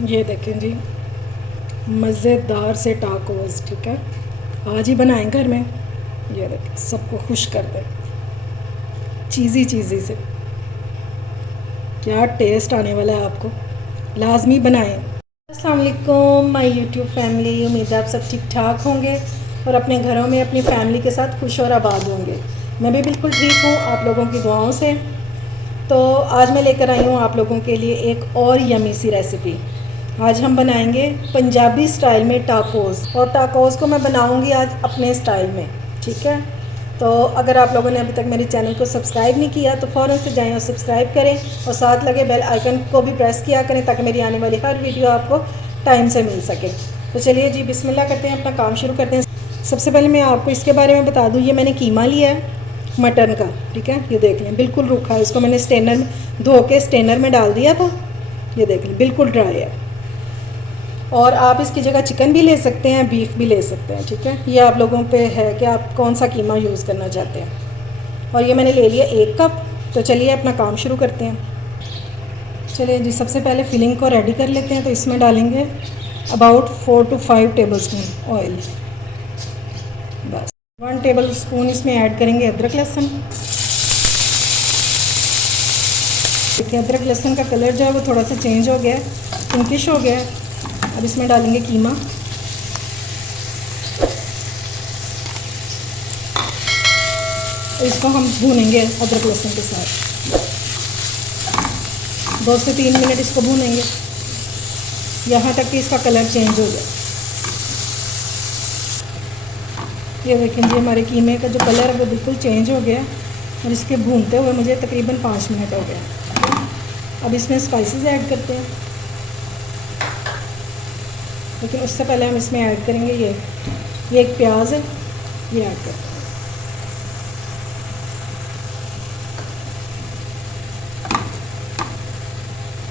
ये देखें जी, मज़ेदार से टाकोस। ठीक है, आज ही बनाएं घर में। ये देखें, सबको खुश कर दें चीज़ी चीज़ी से। क्या टेस्ट आने वाला है, आपको लाजमी बनाएं। अस्सलाम वालेकुम माय यूट्यूब फैमिली, उम्मीद है आप सब ठीक ठाक होंगे और अपने घरों में अपनी फैमिली के साथ खुश और आबाद होंगे। मैं भी बिल्कुल ठीक हूँ आप लोगों की दुआओं से। तो आज मैं लेकर आई हूँ आप लोगों के लिए एक और यमी सी रेसिपी। आज हम बनाएंगे पंजाबी स्टाइल में टाकोस, और टाकोस को मैं बनाऊंगी आज अपने स्टाइल में। ठीक है, तो अगर आप लोगों ने अभी तक मेरे चैनल को सब्सक्राइब नहीं किया तो फ़ौरन से जाएं और सब्सक्राइब करें और साथ लगे बेल आइकन को भी प्रेस किया करें ताकि मेरी आने वाली हर वीडियो आपको टाइम से मिल सके। तो चलिए जी, बिस्मिल्लाह करते हैं, अपना काम शुरू करते हैं। सबसे पहले मैं आपको इसके बारे में बता दूँ, ये मैंने कीमा लिया है मटन का। ठीक है, ये देख लें बिल्कुल रूखा है। इसको मैंने स्टेनर में धो के स्टेनर में डाल दिया था। ये देख लें बिल्कुल ड्राई है। और आप इसकी जगह चिकन भी ले सकते हैं, बीफ भी ले सकते हैं। ठीक है, ये आप लोगों पे है कि आप कौन सा कीमा यूज़ करना चाहते हैं। और ये मैंने ले लिया 1 कप। तो चलिए अपना काम शुरू करते हैं। चलिए जी, सबसे पहले फिलिंग को रेडी कर लेते हैं। तो इसमें डालेंगे about 4 to 5 table spoon oil, बस। 1 टेबल स्पून इसमें ऐड करेंगे अदरक लहसुन। देखिए अदरक लहसुन का कलर जो है वो थोड़ा सा चेंज हो गया है, पिंकिश हो गया है। अब इसमें डालेंगे कीमा। और इसको हम भूनेंगे अदरक लहसुन के साथ। 2 से 3 मिनट इसको भूनेंगे यहाँ तक कि इसका कलर चेंज हो जाए। ये देखें जी, हमारे कीमे का जो कलर है वो बिल्कुल चेंज हो गया और इसके भूनते हुए मुझे तकरीबन 5 मिनट हो गए। अब इसमें स्पाइसेस ऐड करते हैं, लेकिन उससे पहले हम इसमें ऐड करेंगे ये एक प्याज है, ये ऐड करते हैं।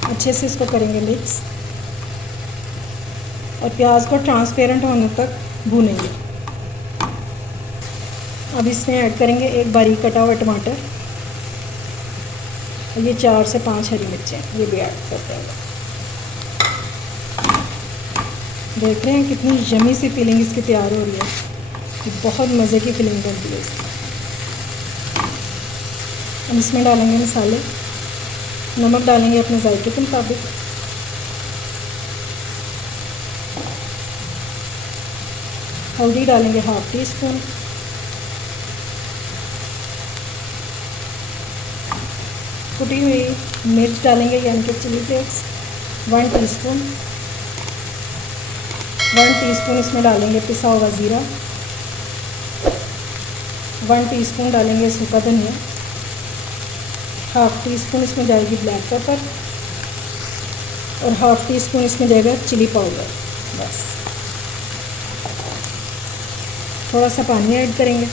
अच्छे से इसको करेंगे मिक्स और प्याज को ट्रांसपेरेंट होने तक भूनेंगे। अब इसमें ऐड करेंगे एक बारीक कटा हुआ टमाटर और ये 4 से 5 हरी मिर्चें, ये भी ऐड करते हैं। देख रहे हैं कितनी यमी सी फीलिंग इसकी तैयार हो रही है। ये बहुत मज़े की फीलिंग बनती है इसकी। हम इसमें डालेंगे मसाले। नमक डालेंगे अपने जायके के मुताबिक। हल्दी डालेंगे 1/2 टीस्पून। कुटी हुई मिर्च डालेंगे यानी कि चिली फ्लेक्स 1 टीस्पून। 1 टीस्पून इसमें डालेंगे पिसा हुआ ज़ीरा। 1 टीस्पून डालेंगे सूखा धनिया। 1/2 टीस्पून इसमें जाएगी ब्लैक पेपर और 1/2 टीस्पून इसमें जाएगा चिली पाउडर। बस थोड़ा सा पानी ऐड करेंगे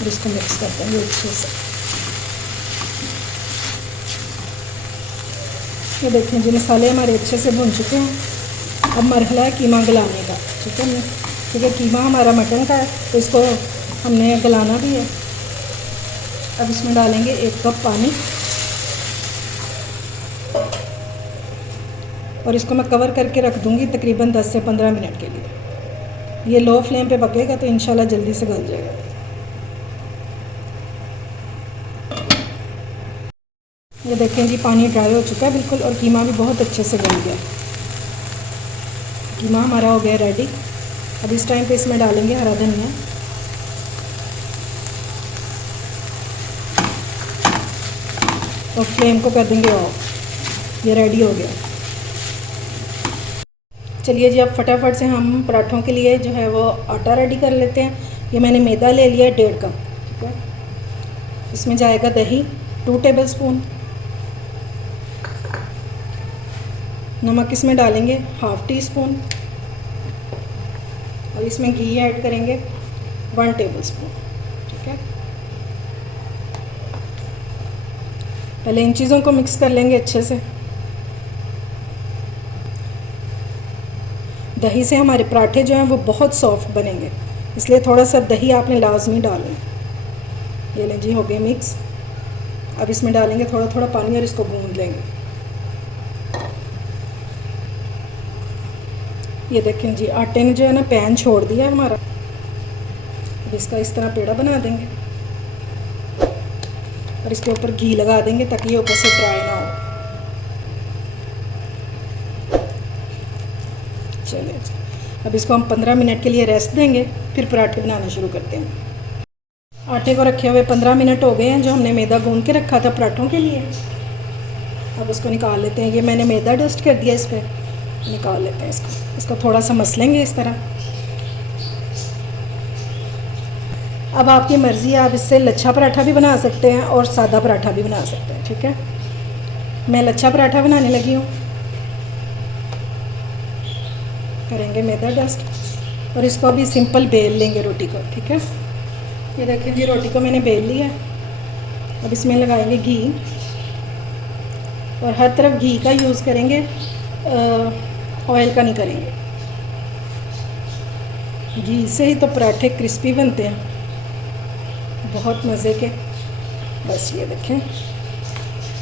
और इसको मिक्स कर देंगे अच्छे से। ये देखें जी, मसाले हमारे अच्छे से भुन चुके हैं। अब मरहला है कीमा गलाने का। ठीक है, क्योंकि कीमा हमारा मटन का है तो इसको हमने गलाना भी है। अब इसमें डालेंगे 1 कप पानी और इसको मैं कवर करके रख दूँगी तकरीबन 10 से 15 मिनट के लिए। ये लो फ्लेम पे पकेगा तो इंशाल्लाह जल्दी से गल जाएगा। ये देखें जी, पानी ड्राई हो चुका है बिल्कुल और कीमा भी बहुत अच्छे से गल गया। कीमा हमारा हो गया रेडी। अब इस टाइम पे इसमें डालेंगे हरा धनिया और फ्लेम को कर देंगे ऑफ। ये रेडी हो गया। चलिए जी, अब फटाफट से हम पराठों के लिए जो है वो आटा रेडी कर लेते हैं। ये मैंने मैदा ले लिया 1.5 कप। ठीक है, इसमें जाएगा दही 2 टेबल स्पून। नमक इसमें डालेंगे 1/2 टीस्पून और इसमें घी ऐड करेंगे 1 टेबल स्पून। ठीक है, पहले इन चीज़ों को मिक्स कर लेंगे अच्छे से। दही से हमारे पराठे जो हैं वो बहुत सॉफ्ट बनेंगे, इसलिए थोड़ा सा दही आपने लाजमी डालें। ये लें जी, हो गए मिक्स। अब इसमें डालेंगे थोड़ा थोड़ा पानी और इसको गूंद लेंगे। ये देखें जी, आटे ने जो है ना पैन छोड़ दिया है हमारा। अब इसका इस तरह पेड़ा बना देंगे और इसके ऊपर घी लगा देंगे ताकि ये ऊपर से ड्राई ना हो। चलिए, अब इसको हम 15 मिनट के लिए रेस्ट देंगे, फिर पराठे बनाना शुरू करते हैं। आटे को रखे हुए 15 मिनट हो गए हैं, जो हमने मैदा गूंद के रखा था पराठों के लिए। अब उसको निकाल लेते हैं। ये मैंने मैदा डस्ट कर दिया इस पर, निकाल लेते हैं इसको थोड़ा सा मसलेंगे इस तरह। अब आपकी मर्ज़ी है, आप इससे लच्छा पराठा भी बना सकते हैं और सादा पराठा भी बना सकते हैं। ठीक है, मैं लच्छा पराठा बनाने लगी हूँ। करेंगे मैदा डस्ट और इसको अभी सिंपल बेल लेंगे रोटी को। ठीक है, ये देखें जी, रोटी को मैंने बेल लिया। अब इसमें लगाएंगे घी और हर तरफ घी का यूज़ करेंगे, ऑयल का नहीं करेंगे। घी से ही तो पराठे क्रिस्पी बनते हैं, बहुत मज़े के। बस ये देखें,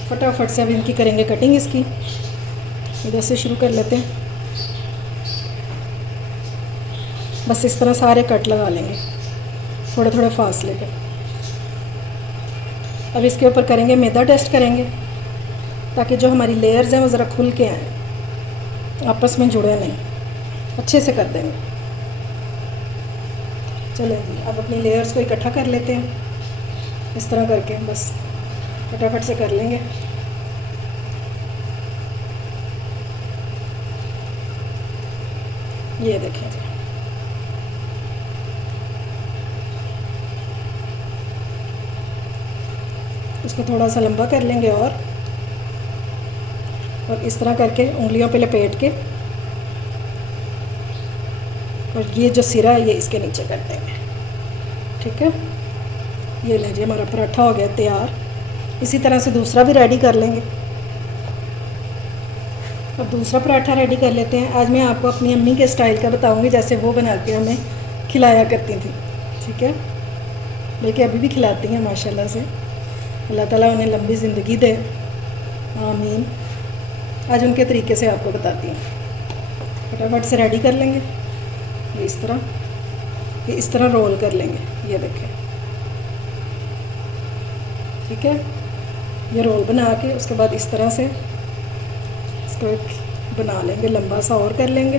फटाफट से अब इनकी करेंगे कटिंग। इसकी इधर से शुरू कर लेते हैं। बस इस तरह सारे कट लगा लेंगे थोड़े थोड़े फासले पे। अब इसके ऊपर करेंगे मैदा डस्ट करेंगे ताकि जो हमारी लेयर्स हैं वो ज़रा खुल के आएँ, आपस में जुड़े नहीं, अच्छे से कर देंगे। चलें जी, अब अपनी लेयर्स को इकट्ठा कर लेते हैं इस तरह करके। बस फटाफट से कर लेंगे। ये देखें जी, इसको थोड़ा सा लंबा कर लेंगे और इस तरह करके उंगलियों पे लपेट के, और ये जो सिरा है ये इसके नीचे कर देंगे। ठीक है, ये लीजिए, हमारा पराठा हो गया तैयार। इसी तरह से दूसरा भी रेडी कर लेंगे। अब दूसरा पराठा रेडी कर लेते हैं। आज मैं आपको अपनी अम्मी के स्टाइल का बताऊंगी, जैसे वो बना के हमें खिलाया करती थी। ठीक है, बल्कि अभी भी खिलाती हैं माशाल्लाह से। अल्लाह ताला उन्हें लंबी ज़िंदगी दे, आमीन। आज उनके तरीके से आपको बताती हूँ। फटाफट से रेडी कर लेंगे। ये इस तरह रोल कर लेंगे। ये देखें, ठीक है। ये रोल बना के उसके बाद इस तरह से इसको एक बना लेंगे, लंबा सा और कर लेंगे।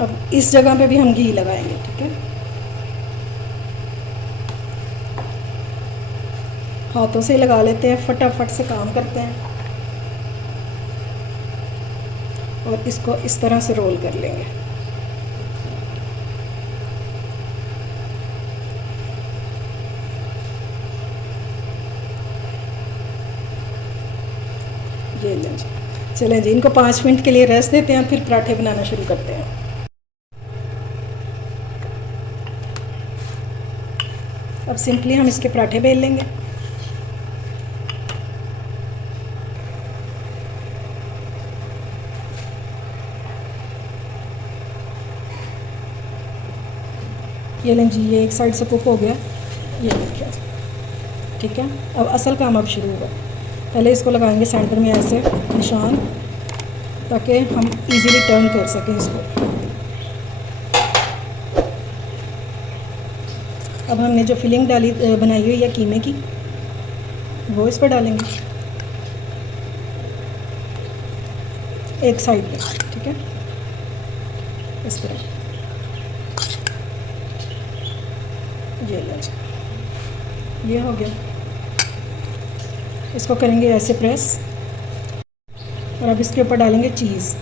अब इस जगह पे भी हम घी लगाएंगे। ठीक है, हाथों से लगा लेते हैं, फटाफट से काम करते हैं और इसको इस तरह से रोल कर लेंगे। ये लें जी, चलें जी, इनको 5 मिनट के लिए रेस्ट देते हैं, फिर पराठे बनाना शुरू करते हैं। अब सिंपली हम इसके पराठे बेल लेंगे। ये लें जी, ये एक साइड से कुक हो गया। ये देखिए, ठीक है। अब असल काम अब शुरू होगा। पहले इसको लगाएंगे सेंटर में ऐसे निशान, ताकि हम इजीली टर्न कर सकें इसको। अब हमने जो फिलिंग डाली बनाई हुई है कीमे की, वो इस पर डालेंगे एक साइड पे। ठीक है, इस तरह। ये लीजिए, ये हो गया। इसको करेंगे ऐसे प्रेस और अब इसके ऊपर डालेंगे चीज़।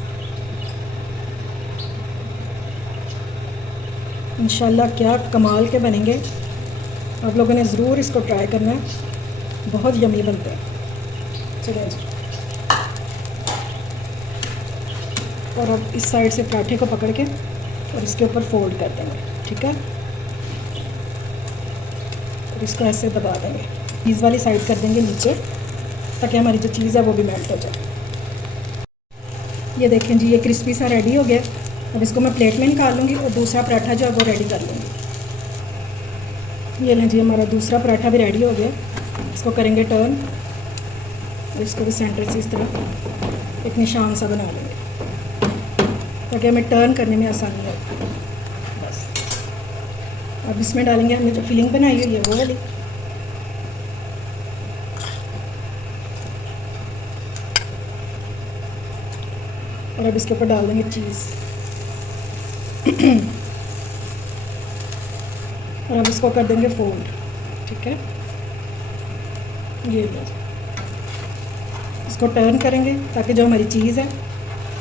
इंशाल्लाह क्या कमाल के बनेंगे। आप लोगों ने ज़रूर इसको ट्राई करना है, बहुत यमी बनते हैं। चलिए जी, और अब इस साइड से पराठे को पकड़ के और इसके ऊपर फोल्ड कर देंगे। ठीक है, और इसको ऐसे दबा देंगे, चीज़ वाली साइड कर देंगे नीचे, ताकि हमारी जो चीज़ है वो भी मेल्ट हो जाए। ये देखें जी, ये क्रिस्पी सा रेडी हो गया। अब इसको मैं प्लेट में निकाल लूँगी और दूसरा पराठा जो है वो रेडी कर लूँगी। ये लें जी, हमारा दूसरा पराठा भी रेडी हो गया। इसको करेंगे टर्न और इसको भी सेंटर से इस तरह एक निशान सा बना लेंगे ताकि हमें टर्न करने में आसानी हो। बस अब इसमें डालेंगे हमने जो फिलिंग बनाई हुई है वो वाली। और अब इसके ऊपर डाल देंगे चीज़ और अब इसको कर देंगे फोल्ड। ठीक है, ये लो, इसको टर्न करेंगे ताकि जो हमारी चीज़ है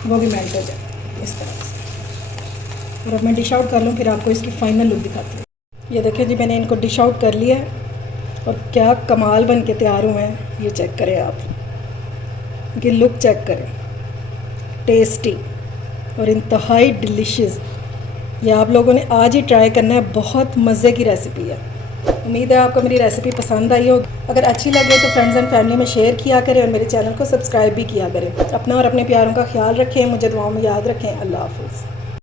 वो भी मेल्ट हो जाए इस तरह से। और अब मैं डिश आउट कर लूँ, फिर आपको इसकी फ़ाइनल लुक दिखाती हूँ। ये देखिए जी, मैंने इनको डिश आउट कर लिया है और क्या कमाल बन के तैयार हुए हैं। ये चेक करें आप, इनकी लुक चेक करें, टेस्टी और इंतहाई डिलीशियस। ये आप लोगों ने आज ही ट्राई करना है, बहुत मज़े की रेसिपी है। उम्मीद है आपको मेरी रेसिपी पसंद आई हो। अगर अच्छी लगे तो फ्रेंड्स एंड फैमिली में शेयर किया करें और मेरे चैनल को सब्सक्राइब भी किया करें। अपना और अपने प्यारों का ख्याल रखें, मुझे दुआओं में याद रखें। अल्लाह हाफ़िज़।